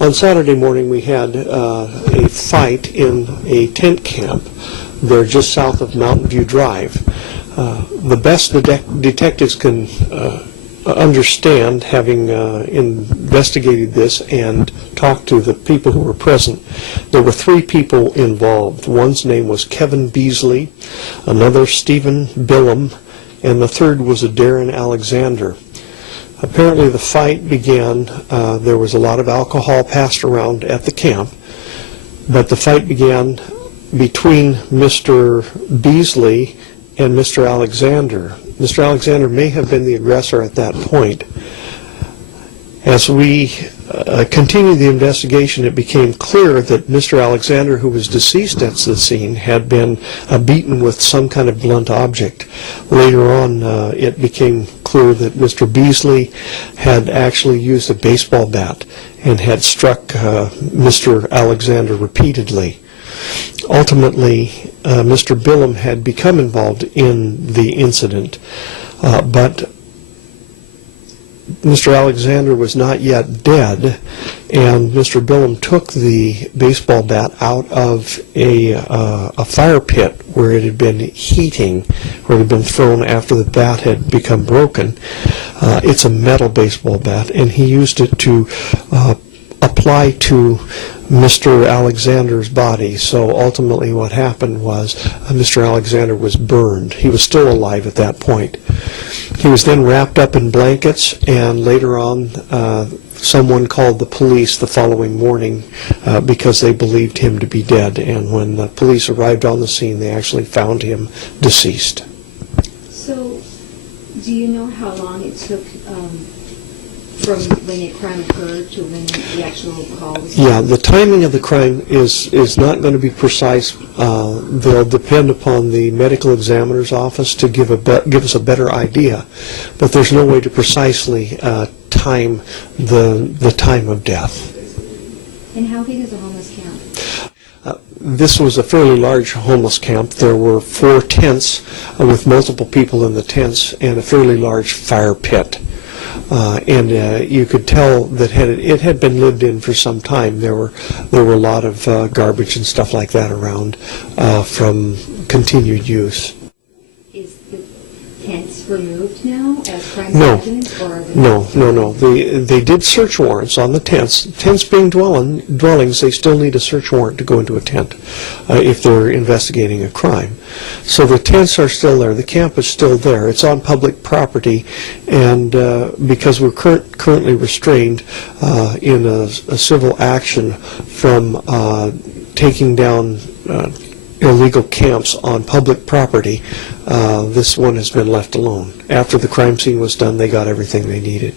On Saturday morning, we had a fight in a tent camp there just south of Mountain View Drive. The best the detectives can understand, having investigated this and talked to the people who were present, there were 3 people involved. One's name was Kevin Beasley, another Stephen Billum, and the third was a Darren Alexander. Apparently the fight began, there was a lot of alcohol passed around at the camp, but the fight began between Mr. Beasley and Mr. Alexander. Mr. Alexander may have been the aggressor at that point. As we continued the investigation, it became clear that Mr. Alexander, who was deceased at the scene, had been beaten with some kind of blunt object. Later on, it became clear that Mr. Beasley had actually used a baseball bat and had struck Mr. Alexander repeatedly. Ultimately, Mr. Billum had become involved in the incident, but Mr. Alexander was not yet dead, and Mr. Billum took the baseball bat out of a fire pit where it had been heating, where it had been thrown after the bat had become broken. It's a metal baseball bat, and he used it to apply to Mr. Alexander's body. So ultimately what happened was Mr. Alexander was burned. He was still alive at that point. He was then wrapped up in blankets, and later on someone called the police the following morning because they believed him to be dead, and when the police arrived on the scene, they actually found him deceased. So do you know how long it took from when the crime occurred to when the actual call was made? Yeah, the timing of the crime is not going to be precise. They'll depend upon the medical examiner's office to give us a better idea, but there's no way to precisely time the time of death. And how big is a homeless camp? This was a fairly large homeless camp. There were 4 tents with multiple people in the tents and a fairly large fire pit. And you could tell that it had been lived in for some time. There were a lot of garbage and stuff like that around from continued use. Is the tents removed now as crime evidence? No. They did search warrants on the tents. Tents being dwellings, they still need a search warrant to go into a tent if they're investigating a crime. So the tents are still there. The camp is still there. It's on public property, and because we're currently restrained in a civil action from taking down illegal camps on public property, this one has been left alone. After the crime scene was done, they got everything they needed.